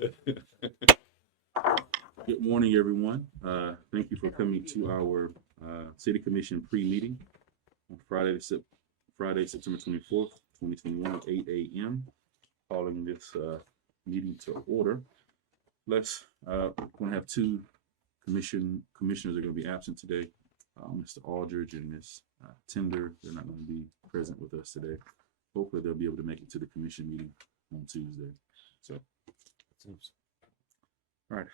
Good morning, everyone. Thank you for coming to our City Commission pre-meeting on Friday, September 24th, 2021 at 8 a.m. Calling this meeting to order. We're going to have two commissioners are going to be absent today. Mr. Aldridge and Ms. Tender. They're not going to be present with us today. Hopefully they'll be able to make it to the commission meeting on Tuesday. So, all right.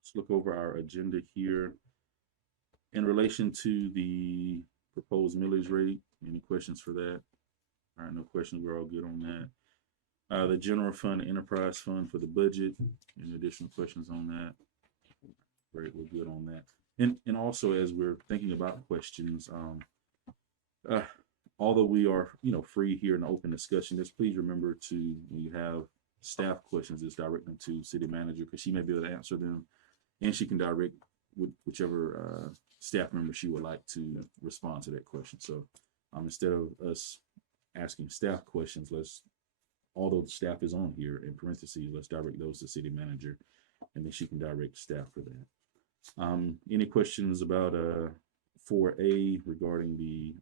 Let's look over our agenda here. In relation to the proposed millage rate, any questions for that? All right, no questions. We're all good on that. The general fund, enterprise fund for the budget. Any additional questions on that? Great, we're good on that. And also, as we're thinking about questions, although we are free here in open discussion, just please remember to, when you have staff questions, just direct them to city manager, because she may be able to answer them, and she can direct whichever staff member she would like to respond to that question. So instead of us asking staff questions, although the staff is on here in parentheses, let's direct those to city manager, and then she can direct staff for that. Any questions about 4A regarding the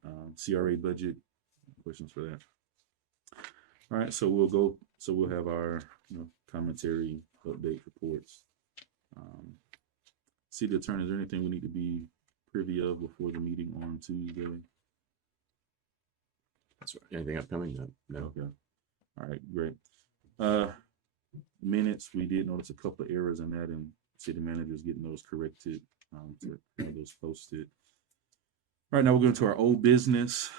CRA budget? Questions for that? All right, so we'll have our commentary, update, reports. City attorney, is there anything we need to be privy of before the meeting on Tuesday? That's right. Anything upcoming? No. Okay. All right, great. Minutes, we did notice a couple of errors in that, and city managers getting those corrected, to have those posted. All right, now we're going to our old business.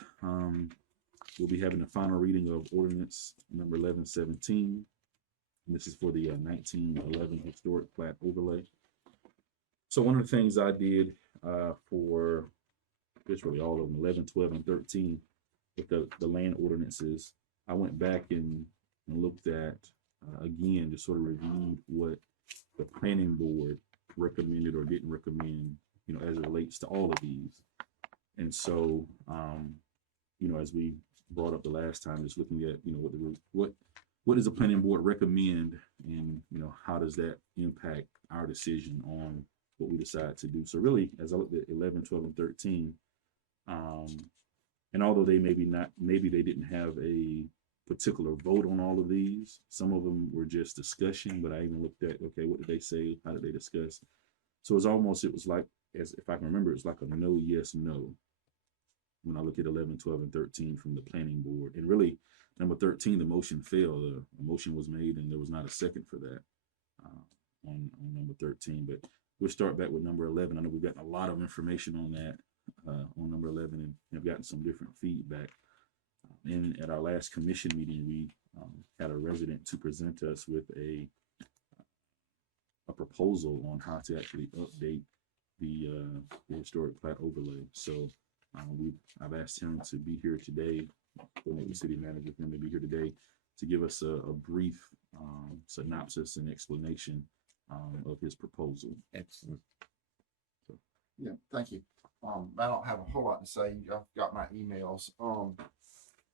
We'll be having the final reading of ordinance number 1117. And this is for the 1911 historic plat overlay. So one of the things I did for just really all of them, 11, 12, and 13, with the land ordinances, I went back and looked at, again, to sort of review what the planning board recommended or didn't recommend, as it relates to all of these. And so, as we brought up the last time, just looking at, what does the planning board recommend, and, how does that impact our decision on what we decide to do. So really, as I looked at 11, 12, and 13, and although maybe they didn't have a particular vote on all of these, some of them were just discussion, but I even looked at, okay, what did they say? How did they discuss? So it was like, as if I can remember, it's like a no, yes, no, when I look at 11, 12, and 13 from the planning board. And really, number 13, the motion failed. The motion was made and there was not a second for that on number 13. But we'll start back with number 11. I know we've gotten a lot of information on that on number 11, and have gotten some different feedback. And at our last commission meeting, we had a resident to present us with a proposal on how to actually update the historic plat overlay. So I've asked him to be here today, the city manager for him to be here today to give us a brief synopsis and explanation of his proposal. Excellent. So, yeah, thank you. I don't have a whole lot to say. I've got my emails.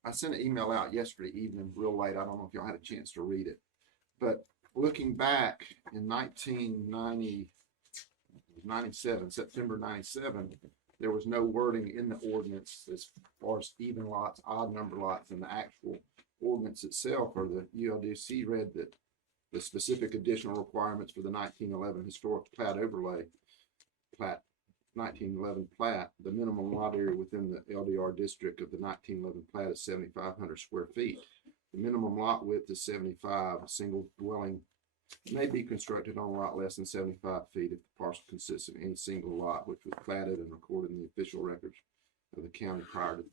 I sent an email out yesterday evening, real late. I don't know if y'all had a chance to read it, but looking back in 1997, September 97, there was no wording in the ordinance as far as even lots, odd number lots, and the actual ordinance itself, or the ULDC read that the specific additional requirements for the 1911 historic plat overlay, 1911 plat, the minimum lot area within the LDR district of the 1911 plat is 7,500 square feet. The minimum lot width is 75. A single dwelling may be constructed on a lot less than 75 feet if the parcel consists of any single lot, which was platted and recorded in the official records of the county prior to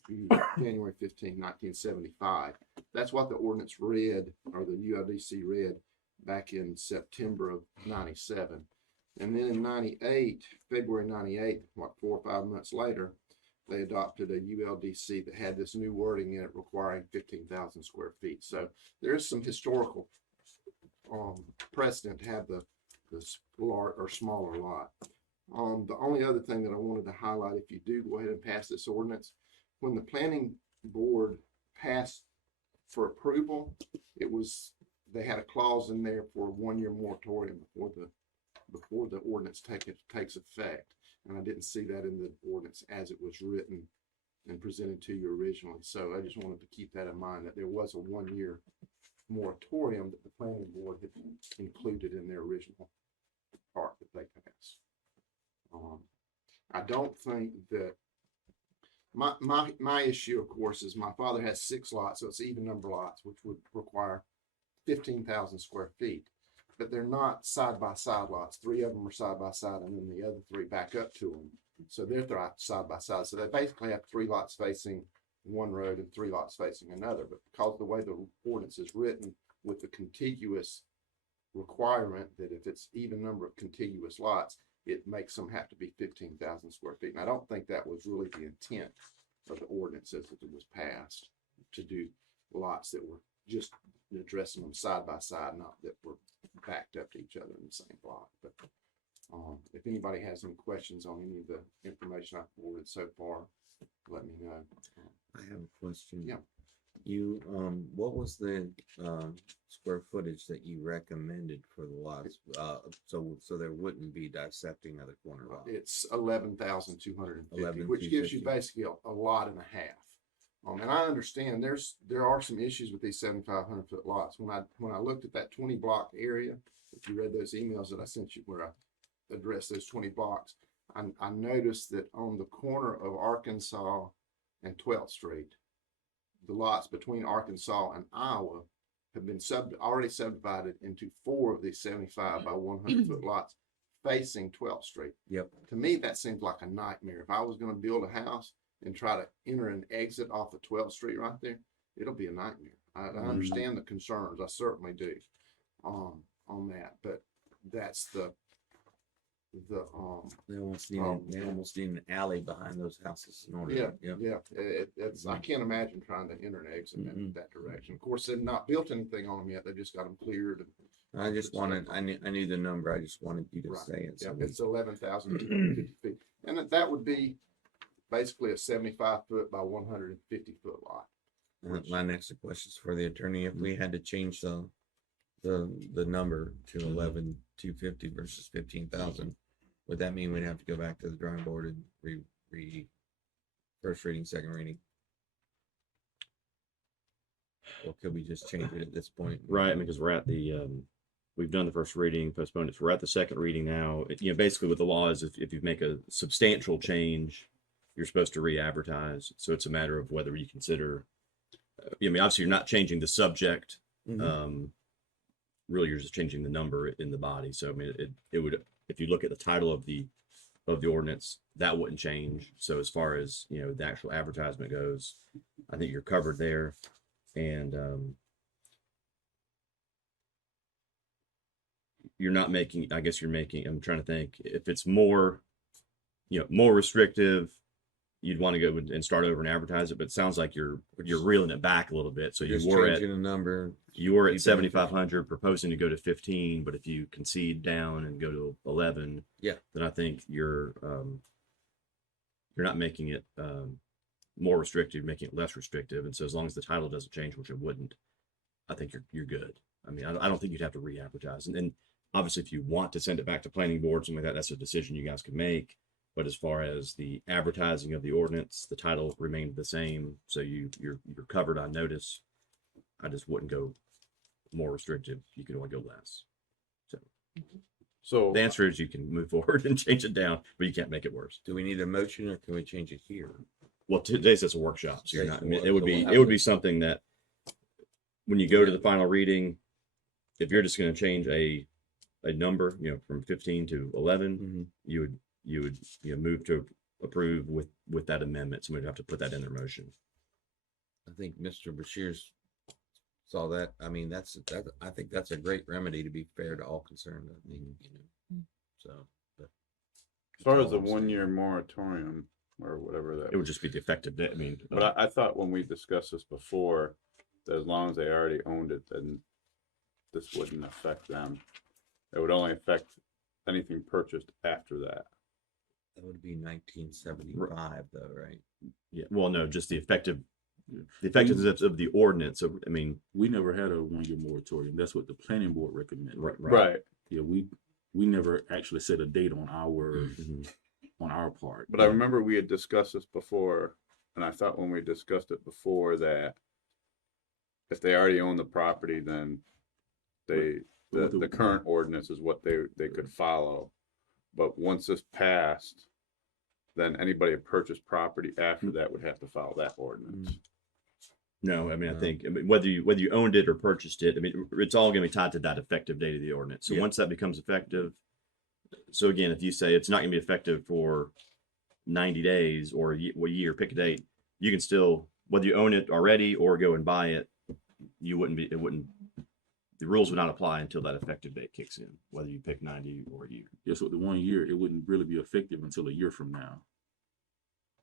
January 15, 1975. That's what the ordinance read, or the ULDC read, back in September of 97. And then in 98, February 98, 4 or 5 months later, they adopted a ULDC that had this new wording in it requiring 15,000 square feet. So there is some historical precedent to have the large or smaller lot. The only other thing that I wanted to highlight, if you do go ahead and pass this ordinance, when the planning board passed for approval, it was they had a clause in there for a 1-year moratorium before the ordinance takes effect. And I didn't see that in the ordinance as it was written and presented to you originally. So I just wanted to keep that in mind, that there was a 1-year moratorium that the planning board had included in their original part that they passed. I don't think that my issue, of course, is my father has 6 lots, so it's even number lots, which would require 15,000 square feet. But they're not side by side lots. 3 of them are side by side, and then the other 3 back up to them. So they're side by side. So they basically have 3 lots facing one road and 3 lots facing another. But because of the way the ordinance is written with the contiguous requirement that if it's even number of contiguous lots, it makes them have to be 15,000 square feet. And I don't think that was really the intent of the ordinance as it was passed, to do lots that were just addressing them side by side, not that were backed up to each other in the same block. But if anybody has any questions on any of the information I've forwarded so far, let me know. I have a question. Yeah. You, what was the square footage that you recommended for the lots? So there wouldn't be dissecting of the corner lot. It's 11,250, 11,250. which gives you basically a lot and a half. And I understand there are some issues with these 7,500 foot lots. When I looked at that 20 block area, if you read those emails that I sent you where I addressed those 20 blocks, I noticed that on the corner of Arkansas and 12th Street, the lots between Arkansas and Iowa have been already subdivided into 4 of these 75 by 100 foot lots facing 12th Street. Yep. To me, that seems like a nightmare. If I was going to build a house and try to enter and exit off of 12th Street right there, it'll be a nightmare. I understand the concerns. I certainly do on that, but that's they almost need an alley behind those houses in order. It's I can't imagine trying to enter and exit in that direction. Of course, they've not built anything on them yet. They just got them cleared. I just wanted, I knew the number. I just wanted you to say it. So it's 11,250 feet, and that would be basically a 75 foot by 150 foot lot. My next question is for the attorney. If we had to change the number to 11,250 versus 15,000, would that mean we'd have to go back to the drawing board and re first reading, second reading? Or could we just change it at this point? Right, because we're at the we've done the first reading, postponed it. So we're at the second reading now. Basically what the law is, if you make a substantial change, you're supposed to re-advertise. So it's a matter of whether you consider, obviously you're not changing the subject. Really, you're just changing the number in the body. So it would, if you look at the title of the ordinance, that wouldn't change. So as far as the actual advertisement goes, I think you're covered there. And you're not making, I guess you're making, I'm trying to think, if it's more restrictive, you'd want to go and start over and advertise it, but it sounds like you're reeling it back a little bit. So just you were changing a number. You were at 7,500, proposing to go to 15, but if you concede down and go to 11, then I think you're not making it more restrictive, making it less restrictive. And so as long as the title doesn't change, which it wouldn't, I think you're good. I mean, I don't think you'd have to re-advertise. And then obviously if you want to send it back to planning board, something like that, that's a decision you guys can make. But as far as the advertising of the ordinance, the title remained the same. So you're covered on notice. I just wouldn't go more restrictive. You can only go less. So the answer is you can move forward and change it down, but you can't make it worse. Do we need a motion or can we change it here? Well, today's just a workshop. So you're not, it would be something that when you go to the final reading, if you're just going to change a number, from 15 to 11, you would move to approve with that amendment. Somebody would have to put that in their motion. I think Mr. Bashir's saw that. I mean, I think that's a great remedy to be fair to all concerned. I mean, so. But as far as the 1-year moratorium or whatever that, it would just be the effective date. I mean, but I thought when we discussed this before, that as long as they already owned it, then this wouldn't affect them. It would only affect anything purchased after that. That would be 1975 though, right? Yeah. Well, no, just the effective The effectiveness of the ordinance. So, I mean, We never had a 1-year moratorium. That's what the planning board recommended. Right. Yeah, we never actually set a date on our Mhm. part. But I remember we had discussed this before, and I thought when we discussed it before that if they already own the property, then the current ordinance is what they could follow. But once this passed, then anybody that purchased property after that would have to follow that ordinance. No, I mean, I think whether you owned it or purchased it, I mean, it's all going to be tied to that effective date of the ordinance. So Yeah. once that becomes effective, so again, if you say it's not going to be effective for 90 days or a year, pick a date, you can still, whether you own it already or go and buy it, the rules would not apply until that effective date kicks in, whether you pick 90 or a year. Yes, with the 1 year, it wouldn't really be effective until a year from now.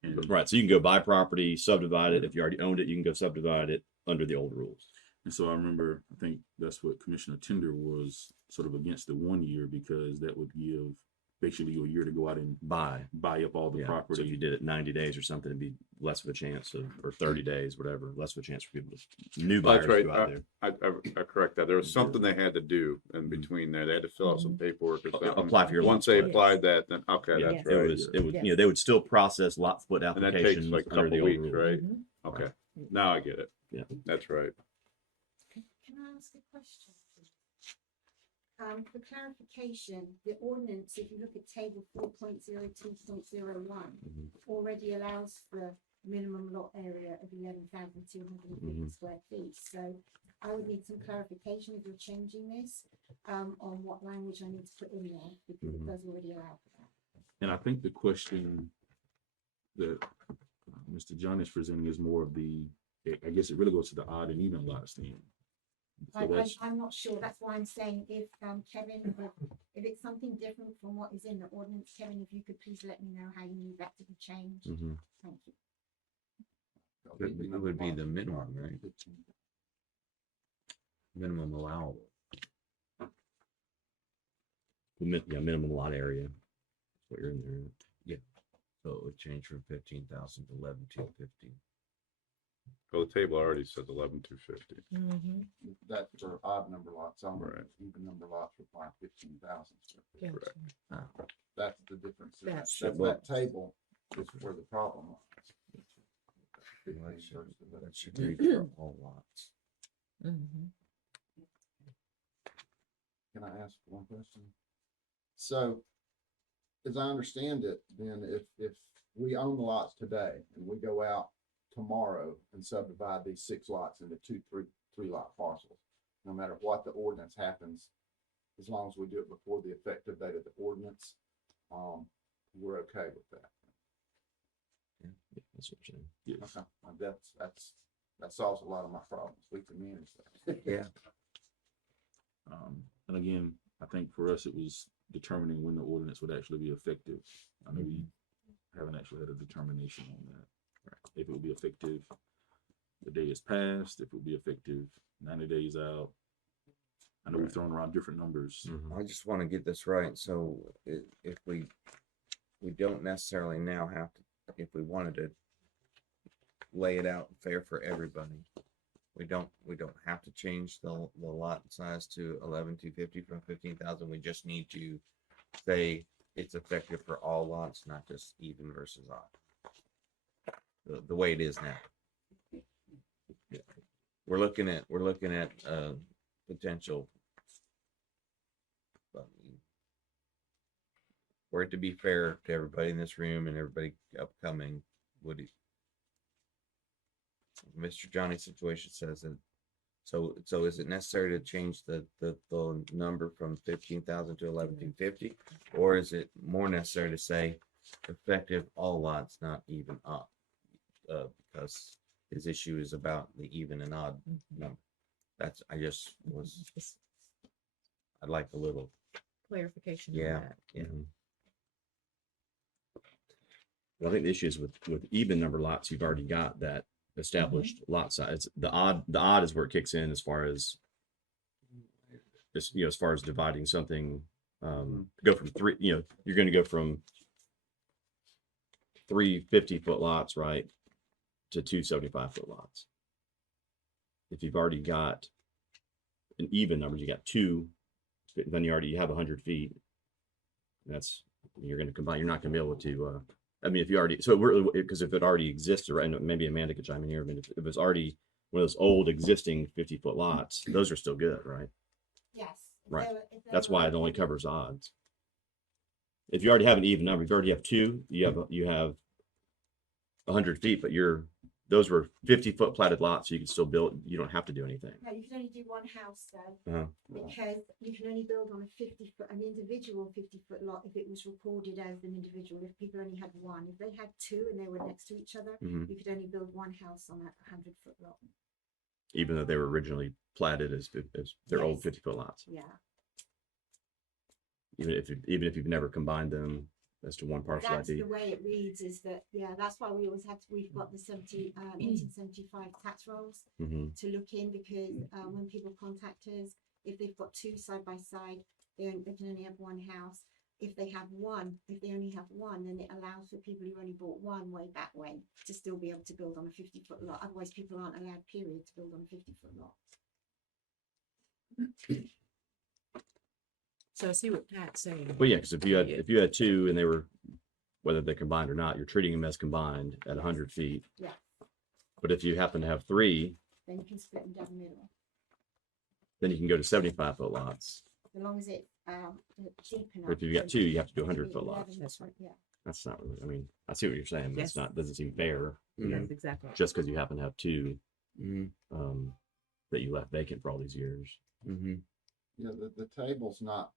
And, Right. So you can go buy property, subdivide it. If you already owned it, you can go subdivide it under the old rules. and so I remember, I think that's what Commissioner Tender was sort of against the 1 year, because that would give basically you a year to go out and Buy. buy up all the Yeah. property. So if you did it 90 days or something, it'd be less of a chance of, or 30 days, whatever, less of a chance for people to, new buyers That's to go out right. there. I correct that. There was something they had to do in between there. They had to fill out some paperwork or something. Apply for your Once lot they split. applied that, then, okay, Yeah, that's it right. was, you know, Yes. they would still process lot split And that takes applications like a under the couple old weeks, rules. Mhm. right? Okay, now I get it. Yeah. That's right. Can I ask a question? For clarification, the ordinance, if you look at table 4.02.01, Mhm. already allows for minimum lot area of 11,250 Mhm. square feet. So I would need some clarification if you're changing this, on what language I need to put in there, because it Mhm. does already allow for that. And I think the question that Mr. John is presenting is more of I guess it really goes to the odd and even lots then. So that's, I'm not sure, that's why I'm saying if, Kevin, if it's something different from what is in the ordinance, Kevin, if you could please let me know how you need that to be changed. Mhm. Thank you. It would be the minimum, right? Minimum allowable. Yeah, minimum lot area. That's what you're in there. So it would change from 15,000 to 11,250. Well, the table already says 11,250. Mhm. That's for odd number lots only. Right. Even number lots require 15,000. Gotcha. That's the difference. That's- That table is where the problem lies. Well, that should- 15 That should read for all lots. Mhm. Can I ask one question? So, as I understand it, then if we own the lots today and we go out tomorrow and subdivide these 6 lots into 3 lot parcels, no matter what the ordinance happens, as long as we do it before the effective date of the ordinance, we're okay with that. Yeah, that's what you're saying. yes. Okay, that solves a lot of my problems. We can manage that. Yeah. And again, I think for us, it was determining when the ordinance would actually be effective. I know we haven't actually had a determination on that. If it will be effective the day it's passed, if it will be effective 90 days out. I know we've thrown around different numbers. Mhm. I just want to get this right. So if we don't necessarily now have to, if we wanted to lay it out fair for everybody, we don't have to change the lot size to 11,250 from 15,000. We just need to say it's effective for all lots, not just even versus odd. The way it is now. Yeah. We're looking at potential. For it to be fair to everybody in this room and everybody upcoming, would it? Mr. Johnny's situation says that. So is it necessary to change the number from 15,000 to 11,250, or is it more necessary to say effective all lots, not even odd? Because his issue is about the even and odd number. I'd like a little. Clarification on Yeah. that. Yeah. Mhm. Well, I think the issue is with even number lots, you've already got that established lot size. The odd is where it kicks in as far as just, as far as dividing something, go from 3, you're going to go from 3 50-foot lots, right? to two 75-foot lots. If you've already got an even number, you got two, then you have 100 feet. That's, you're going to combine, you're not going to be able to, I mean, if you already, so we're, because if it already existed, right, and maybe Amanda could chime in here, I mean, if it's already one of those old existing 50-foot lots, those are still good, right? Yes. if Right. they were- if they That's were why it only covers odds. If you already have an even number, if you already have two, you have 100 feet, but those were 50-foot platted lots, so you can still build, you don't have to do anything. No, you can only do one house though, Uh-huh. because you can only build on a 50-foot, an individual 50-foot lot if it was recorded as an individual, if people only had one. If they had two and they were next to each other, Mhm. you could only build one house on a 100-foot lot. Even though they were originally platted as their old Yes. 50-foot lots. Yeah. Even if you've never combined them as to one parcel That's ID. the way it reads, is that, yeah, that's why we always we've got the 1975 tax rolls Mm-hmm. to look in, because when people contact us, if they've got two side by side, they can only have one house. If they only have one, then it allows for people who only bought one way back when to still be able to build on a 50-foot lot. Otherwise, people aren't allowed, period, to build on a 50-foot lot. So I see what Pat's saying. Well, yeah, because if you had two and they were, whether they combined or not, you're treating them as combined at 100 feet. Yeah. But if you happen to have three, Then you can split them down the middle, then you can go to 75-foot lots. as long as it's deep enough. But if you've got so two, you have to do it can be 100-foot lots. 11 That's right. Yeah. That's not really, I mean, I see what you're saying, but it's Yes. not, doesn't seem fair, you know, That's exactly. just because you happen to have two Mm-hmm. that you left vacant for all these years. Mm-hmm. You know, the table's not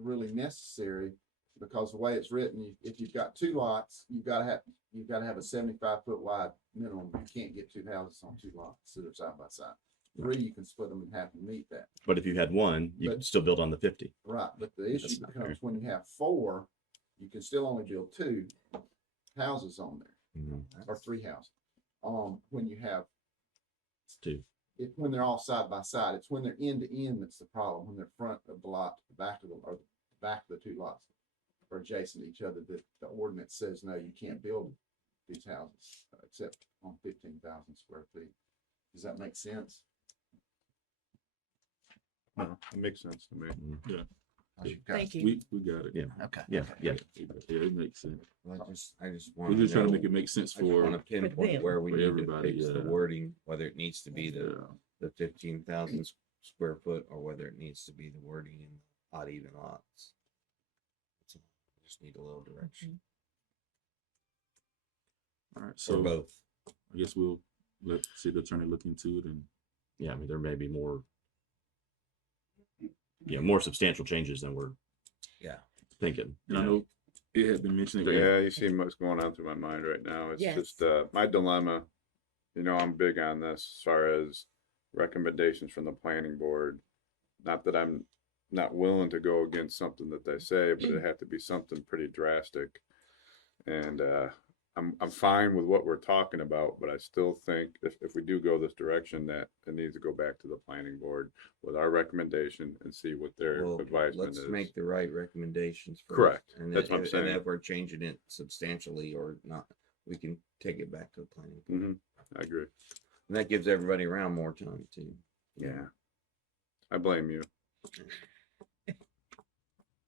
really necessary, because the way it's written, if you've got two lots, you've gotta have a 75-foot wide minimum. You can't get two houses on two lots that are side by side. Three, you can split them in half and meet that. But if you had one, you But- could still build on the 50. Right, but the issue That's not fair. becomes when you have four, you can still only build two houses on there, or three houses. When you have, It's two. when they're all side by side, it's when they're end to end that's the problem. When they're front of the lot, the back of them, or the back of the two lots are adjacent to each other, that the ordinance says, no, you can't build these houses except on 15,000 square feet. Does that make sense? No, it makes sense to me. Thank you. We got it. Yeah. Okay. Yeah, yeah. Yeah, it makes sense. I just We're want just trying to make it make sense I just want to for, pinpoint them. where we for need to everybody, fix the yeah. wording, whether it needs to be yeah. the 15,000 square foot, or whether it needs to be the wording in odd even lots. So, just need a little direction, All right, or so both. I guess we'll let city attorney look into it, and Yeah, I mean, there may be more, more substantial changes than we're Yeah. thinking. I know it had been mentioned. that Yeah, you see what's going on through my mind right now. It's Yes. just, my dilemma, I'm big on this as far as recommendations from the planning board. Not that I'm not willing to go against something that they say, but it had to be something pretty drastic. And, I'm fine with what we're talking about, but I still think if we do go this direction, that it needs to go back to the planning board with our recommendation and see what their Well, advisement let's is. make the right recommendations first. Correct. And That's what I'm and saying. if we're changing it substantially or not, we can take it back to the planning. I agree. And that gives everybody around more time too. Yeah. I blame you.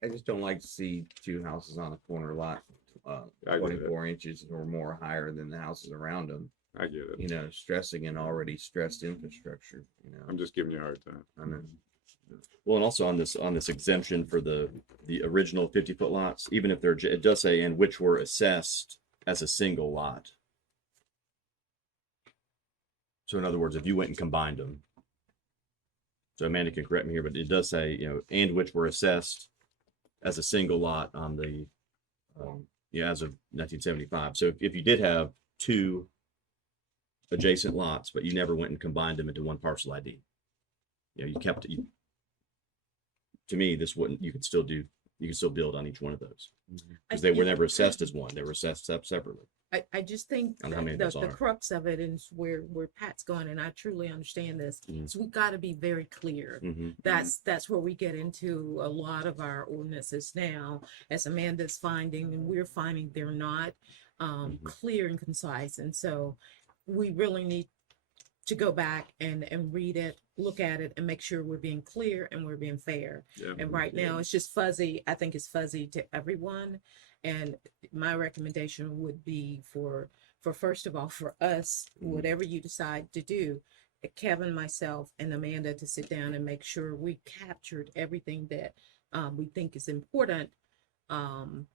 I just don't like to see two houses on a corner lot, I get it. 24 inches or more higher than the houses around them, I get it. stressing an already stressed infrastructure, I'm just giving you a hard time. I know. Well, and also on this exemption for the original 50-foot lots, even if it does say, and which were assessed as a single lot. So in other words, if you went and combined them, so Amanda can correct me here, but it does say, and which were assessed as a single lot on the, as of 1975. So if you did have two adjacent lots, but you never went and combined them into one parcel ID, you kept it. To me, this wouldn't, you could still build on each one of those because they were never assessed as one. They were assessed separately. I just think I don't know how many of the those are. crux of it is where Pat's going, and I truly understand this. Mhm. So we got to be very clear. Mm-hmm. That's where we get into a lot of our ordinances now, as Amanda's finding, and we're finding they're not clear and concise. And so we really need to go back and read it, look at it, and make sure we're being clear and we're being fair. Yeah. And right now, it's just fuzzy. I think it's fuzzy to everyone. And my recommendation would be for first of all, for us, whatever you decide to do, Kevin, myself, and Amanda to sit down and make sure we captured everything that we think is important. And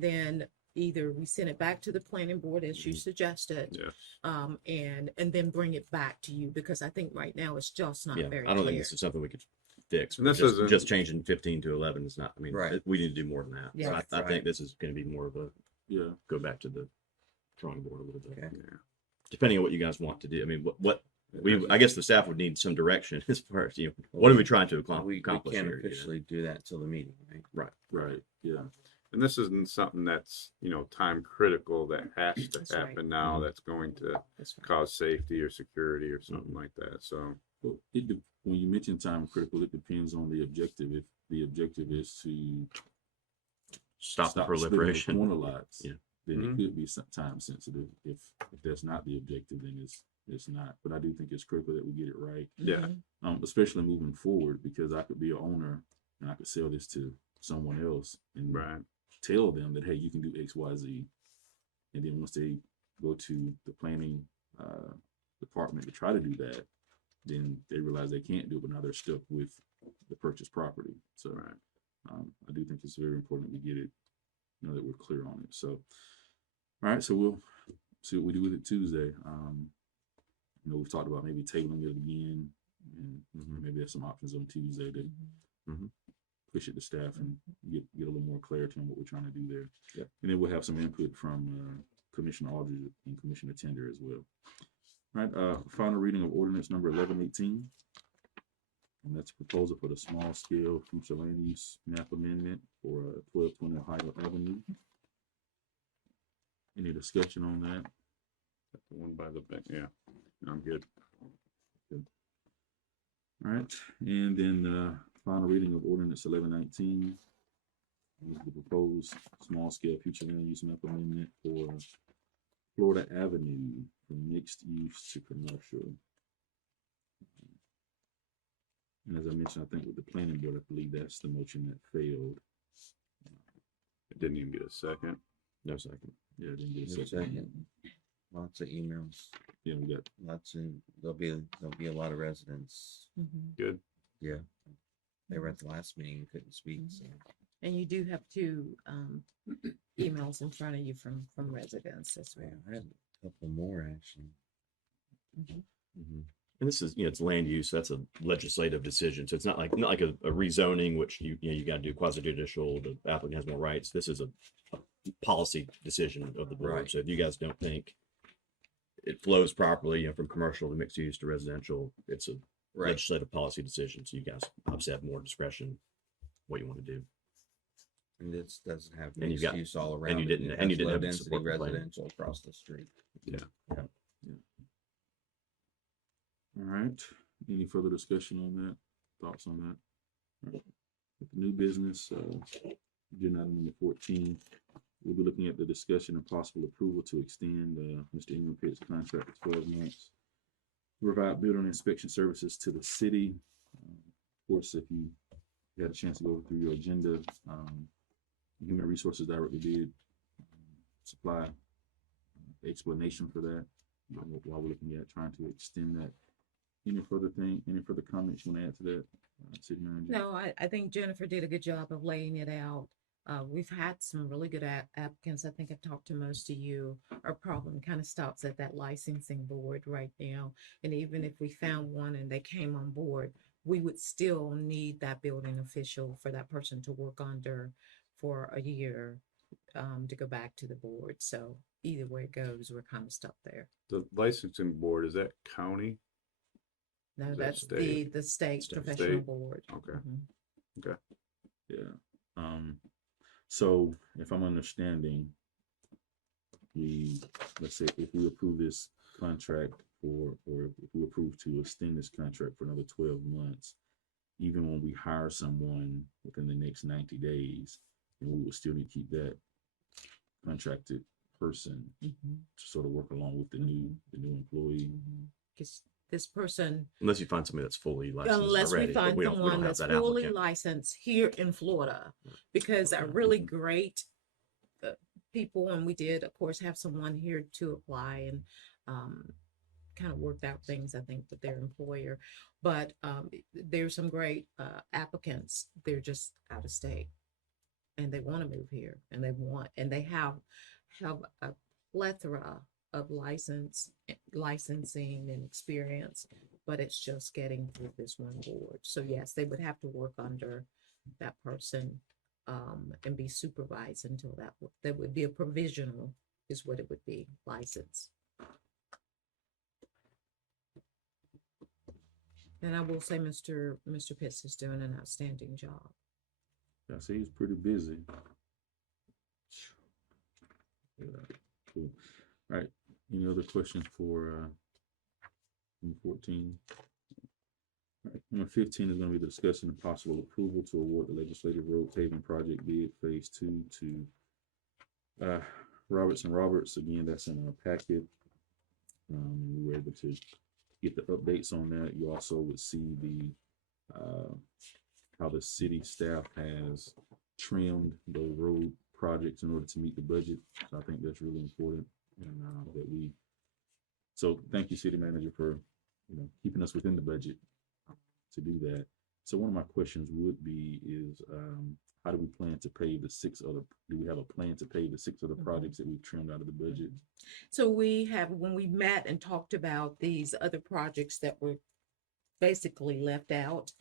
then either we send it back to the planning board as you suggested, Yeah. and then bring it back to you, because I think right now it's just not Yeah, very I don't think clear. this is something we could fix. And this Just isn't- just changing 15 to 11 is not, I mean, Right. we need to do more than that. So Yeah. I Right. think this is going to be more of a, Yeah. go back to the drawing board a little bit. Okay. Yeah. Depending on what you guys want to do. I mean, I guess the staff would need some direction as far as, what are we trying to We accomplish can't here? officially do that till the meeting, right? Right. Yeah. And this isn't something that's, time critical that has to That's right. happen now, that's going to That's right. cause safety or security or something like that, so. Well, when you mention time critical, it depends on the objective. If the objective is to Stop the splitting proliferation. corner lots, Yeah. then Mhm. it could be time sensitive. If that's not the objective, then it's not. But I do think it's critical that we get it right. Yeah. Mhm. Especially moving forward, because I could be an owner and I could sell this to someone else and Right. tell them that, hey, you can do X, Y, Z. And then once they go to the planning department to try to do that, then they realize they can't do it, but now they're stuck with the purchased property. So Right. I do think it's very important that we get it, that we're clear on it. So, all right, so we'll see what we do with it Tuesday. We've talked about maybe tabling it again, and maybe there's some options on Tuesday to push it to staff and get a little more clarity on what we're trying to do there. Yep. And then we'll have some input from Commissioner Aldridge and Commissioner Tender as well. All right, final reading of ordinance number 1118. And that's a proposal for the small scale future land use map amendment for 1220 Ohio Avenue. Any discussion on that? The one by the bank, yeah, I'm good. All right, and then final reading of ordinance 1119. The proposed small scale future land use map amendment for Florida Avenue from mixed use to commercial. And as I mentioned, I think with the planning board, I believe that's the motion that failed. It didn't even get a second. No second. Yeah, it didn't get a Just a second. second. Lots of emails, Yeah, we got, there'll be a lot of residents. Mhm. Good. Yeah. They were at the last meeting, couldn't speak, so. And you do have two emails in front of you from residents as Yeah, well. I had a couple more actually. Mhm. And this is, it's land use. That's a legislative decision. So it's not like a rezoning, which you got to do quasi judicial. The applicant has more rights. This is a policy decision of the board. Right. So if you guys don't think it flows properly, from commercial to mixed use to residential, it's a Right. legislative policy decision. So you guys obviously have more discretion what you want to do. And this doesn't have And you've mixed got- use all and around. you it. didn't- It and you has didn't low have the density support from planning. residential across the street. all right. Any further discussion on that? Thoughts on that? All right. With the new business, agenda item number 14, we'll be looking at the discussion and possible approval to extend Mr. Ingram Pitt's contract for 12 months. Provide building inspection services to the city. Of course, if you had a chance to go through your agenda, Human Resources Director did supply explanation for that while we're looking at trying to extend that. Any further comments you want to add to that, City Manager? No, I think Jennifer did a good job of laying it out. We've had some really good applicants. I think I've talked to most of you. Our problem kind of stops at that licensing board right now. And even if we found one and they came on board, we would still need that building official for that person to work under for a year to go back to the board. So either way it goes, we're kind of stuck there. The licensing board, is that county? No, Is that that's state? the state State. professional State. board. Okay. Mhm. Yeah. So if I'm understanding, let's say if we approve this contract or if we approve to extend this contract for another 12 months, even when we hire someone within the next 90 days, then we will still need to keep that contracted person Mhm, to sort of work along with the new employee. mhm. 'Cause this person, Unless you find somebody that's fully licensed unless we already, but find we don't someone have that's that fully applicant. licensed here in Florida, because a really great people, and we did, of course, have someone here to apply and kind of worked out things, I think, with their employer. But there's some great applicants. They're just out of state, and they want to move here, and they have a plethora of licensing and experience, but it's just getting through this one board. So yes, they would have to work under that person and be supervised until that would be a provisional, is what it would be, license. And I will say Mr. Pitts is doing an outstanding job. I see he's pretty busy. Yeah, cool. All right. Any other questions for number 14? All right. Number 15 is going to be discussing the possible approval to award the legislative road paving project bid phase 2 to Roberts and Roberts. Again, that's in our packet. We were able to get the updates on that. You also would see the how the city staff has trimmed the road projects in order to meet the budget. So I think that's really important, and so thank you, city manager, for keeping us within the budget to do that. So one of my questions would be is how do we plan to pay the 6 other? Do we have a plan to pay the 6 other projects that we've trimmed out of the budget? So when we met and talked about these other projects that were basically left out,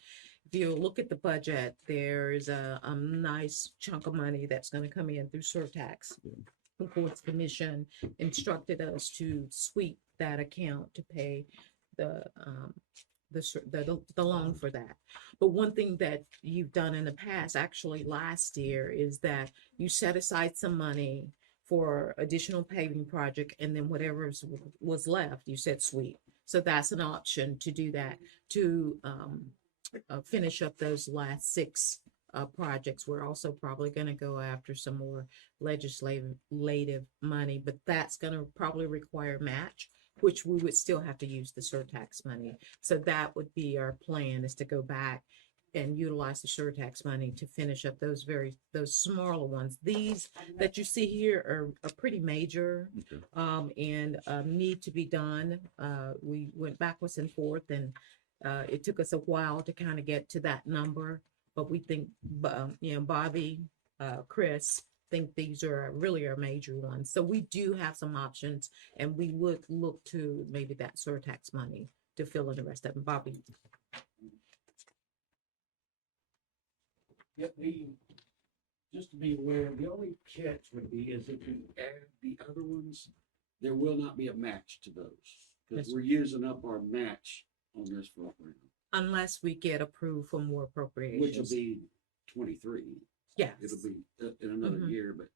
if you look at the budget, there's a nice chunk of money that's going to come in through surtax. The courts commission instructed us to sweep that account to pay the loan for that. But one thing that you've done in the past, actually last year, is that you set aside some money for additional paving project, and then whatever was left, you said sweep. So that's an option to do that, to finish up those last 6 projects. We're also probably going to go after some more legislative money, but that's going to probably require match, which we would still have to use the surtax money. So that would be our plan, is to go back and utilize the surtax money to finish up those smaller ones. These that you see here are pretty major, and need to be done. We went backwards and forth, and it took us a while to kind of get to that number, but we think, Bobby, Chris, think these are really our major ones. So we do have some options, and we would look to maybe that surtax money to fill in the rest of them. Bobby. Yep, just to be aware, the only catch would be is if you add the other ones, there will not be a match to those. Because Yes. we're using up our match on this program, Unless we get approved for more appropriations. which will be 23. Yes. It'll be in another Mhm. year, but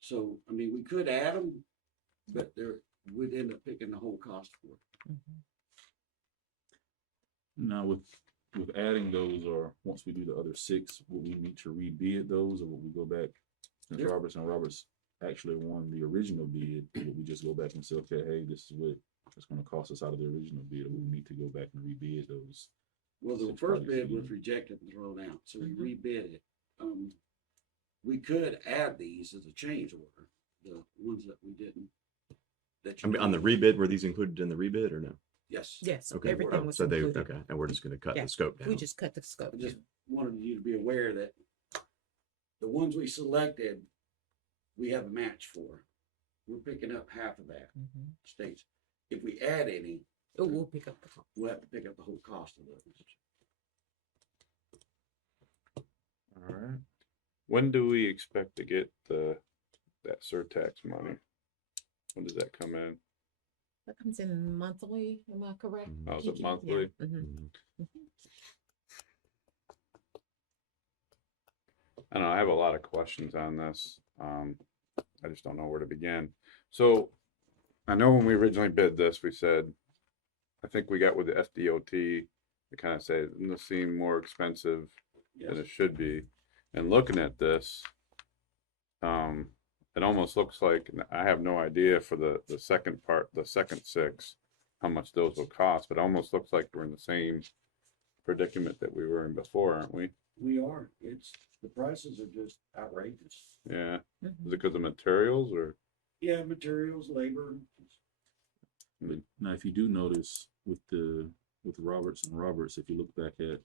so, I mean, we could add them, but we'd end up picking the whole cost for it. Mhm. Now with adding those, or once we do the other 6, will we need to rebid those, or will we go back since Yeah. Roberts and Roberts actually won the original bid? Will we just go back and say, okay, hey, this is what it's going to cost us out of the original bid, or we need to go back and rebid those? Well, the 6 first projects bid was again? rejected and thrown out, so we Mhm. rebid it. We could add these as a change order, the ones that we didn't. That I you mean, on the rebid, were these included in the rebid or no? Yes. Yes, Okay. everything Oh, was so included. okay, and we're just going to cut Yeah, the scope down. We just cut the scope. I just wanted you to be aware that the ones we selected, we have a match for. We're picking up half of that Mhm. states. If we add any, We'll pick up the cost. we'll have to pick up the whole cost of those. All right. When do we expect to get that surtax money? When does that come in? That comes in monthly, am I correct? Mhm. Oh, is it Kiki? monthly? Yeah. Mhm. Mhm. I don't know, I have a lot of questions on this. I just don't know where to begin. So I know when we originally bid this, we said, I think we got with the FDOT, they kind of say, this seemed more expensive than it Yes. should be. And looking at this, it almost looks like, and I have no idea for the second part, the second 6, how much those will cost, but it almost looks like we're in the same predicament that we were in before, aren't we? We are, the prices are just outrageous. Yeah. Is Mhm. it because of materials or? Yeah, materials, labor. But now, if you do notice with Roberts and Roberts, if you look back at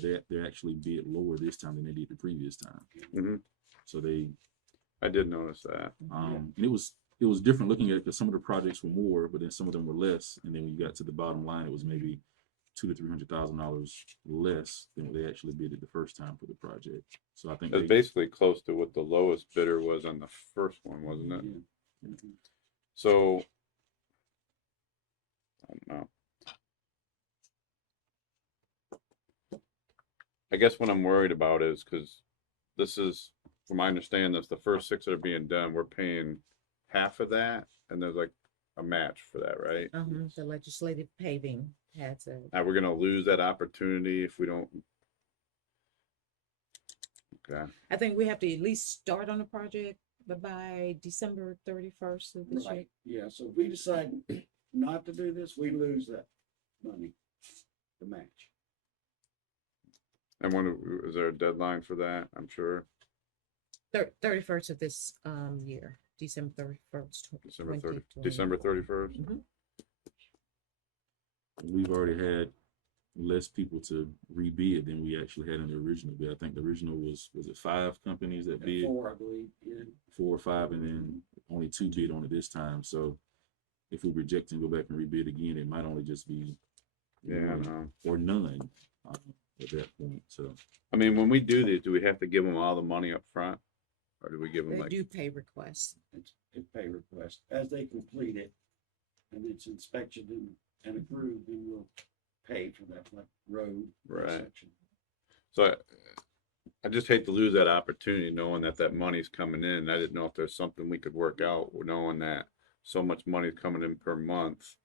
it, they actually bid lower this time than they did the previous time. Mhm. So they I did notice that. and it was different looking at it because some of the projects were more, but then some of them were less. And then when you got to the bottom line, it was maybe $200,000 to $300,000 less than what they actually bid it the first time for the project. So I think It's basically close to what the lowest bidder was on the first one, wasn't it? Yeah. So, I don't know. I guess what I'm worried about is because this is, from my understanding, that's the first 6 that are being done. We're paying half of that, and there's like a match for that, right? The legislative paving has a, Now we're gonna lose that opportunity if we don't. Okay. I think we have to at least start on the project, but by December 31st of this year. Right, yeah, so if we decide not to do this, we lose that money, the match. And when is there a deadline for that? I'm sure 31st of this year, December 31st. December 31st. we've already had less people to rebid than we actually had in the original bid. I think the original was it 5 companies that bid? 4, I believe, yeah. 4 or 5, and then only 2 bid on it this time. So if we reject and go back and rebid again, it might only just be Yeah, I one know. or none at that point. So I mean, when we do these, do we have to give them all the money up front, or do we give them They like? do pay requests. It's pay request. As they complete it, and it's inspected and approved, then we'll pay for that, like road. Right. section. So I just hate to lose that opportunity, knowing that money's coming in. I didn't know if there's something we could work out, knowing that so much money's coming in per month,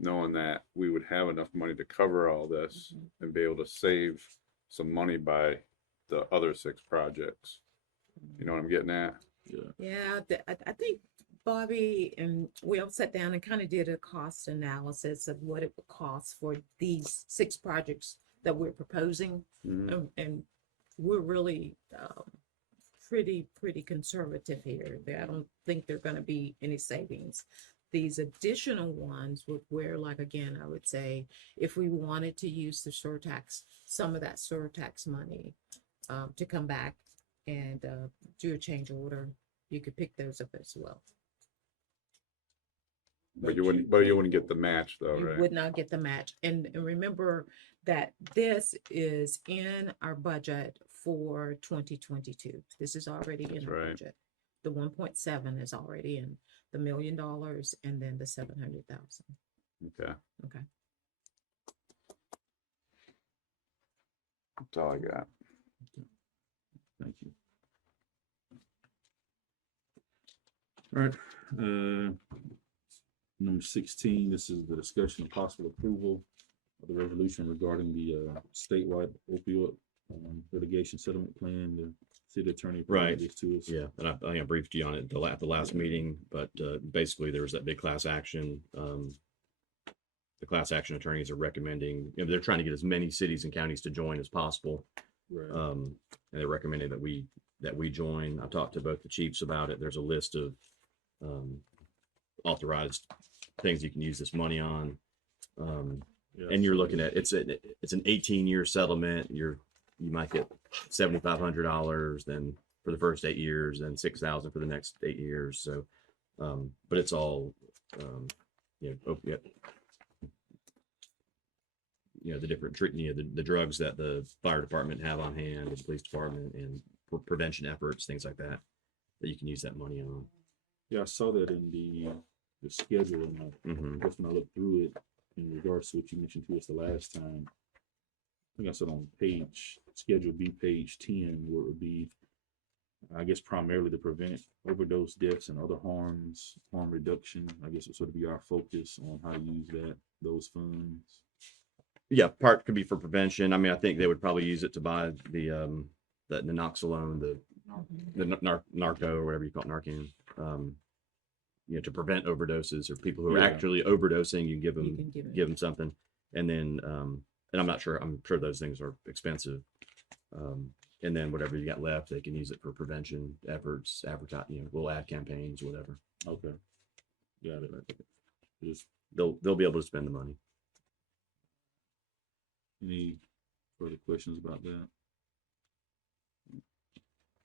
knowing that we would have enough money to cover all this and be able to save some money by the other 6 projects. You know what I'm getting at? Yeah, I think Bobby and we all sat down and kind of did a cost analysis of what it would cost for these 6 projects that we're proposing. Mhm. And we're really pretty conservative here. I don't think there are going to be any savings. These additional ones would where, like, again, I would say if we wanted to use the surtax, some of that surtax money to come back and do a change order, you could pick those up as well. But you wouldn't get the match though, You right? would not get the match. And remember that this is in our budget for 2022. This is already in That's our right. budget. The 1.7 is already in, the $1 million and then the 700,000. Okay. Okay. That's all I got. thank you. All right. Number 16, this is the discussion of possible approval of the resolution regarding the statewide opioid litigation settlement plan. The city attorney provided Right. this to us. Yeah, and I think I briefed you on it at the last meeting, but basically there was that big class action. The class action attorneys are recommending, they're trying to get as many cities and counties to join as possible. Right. And they're recommending that we join. I talked to both the chiefs about it. There's a list of authorized things you can use this money on. Yeah, And you're so looking at it's an 18-year settlement. You might get $7,500 then for the first 8 years, and $6,000 for the next 8 years. So, but it's all opiate. The different the drugs that the fire department have on hand, the police department, and for prevention efforts, things like that you can use that money on. Yeah, I saw that in the schedule, and I guess when I looked through it in regards to what you mentioned to us the last time, I think I said on schedule B, page 10, where it would be, I guess, primarily to prevent overdose deaths and other harm reduction. I guess it would sort of be our focus on how to use those funds. Yeah, part could be for prevention. I mean, I think they would probably use it to buy the naloxone, Mm-hmm. the narco or whatever you call it, Narcan. To prevent overdoses or people who are Yeah. actually overdosing, you give You them can give 'em- give them something, and then and I'm sure those things are expensive. And then whatever you got left, they can use it for prevention efforts, advertise, little ad campaigns, whatever. Okay. Got it. Just They'll be able to spend the money. any further questions about that?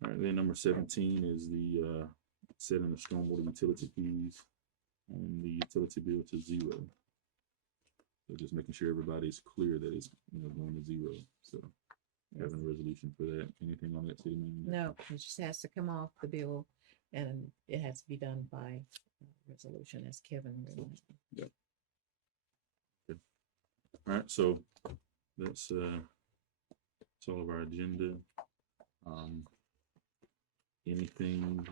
All right, then number 17 is the setting the stormwater utility fees on the utility bill to 0. So just making sure everybody's clear that it's going to 0. So having a resolution for that. Anything on that, city manager? No, it just has to come off the bill and it has to be done by resolution as Kevin realized. All right, so that's all of our agenda. Anything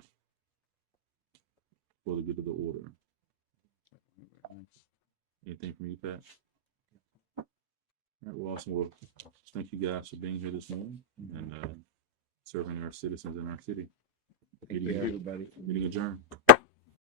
for the good of the order? Anything from you, Pat? All right, well, awesome. Well, thank you guys for being here this morning and serving our citizens in our city. Thank you, everybody. Meeting adjourned.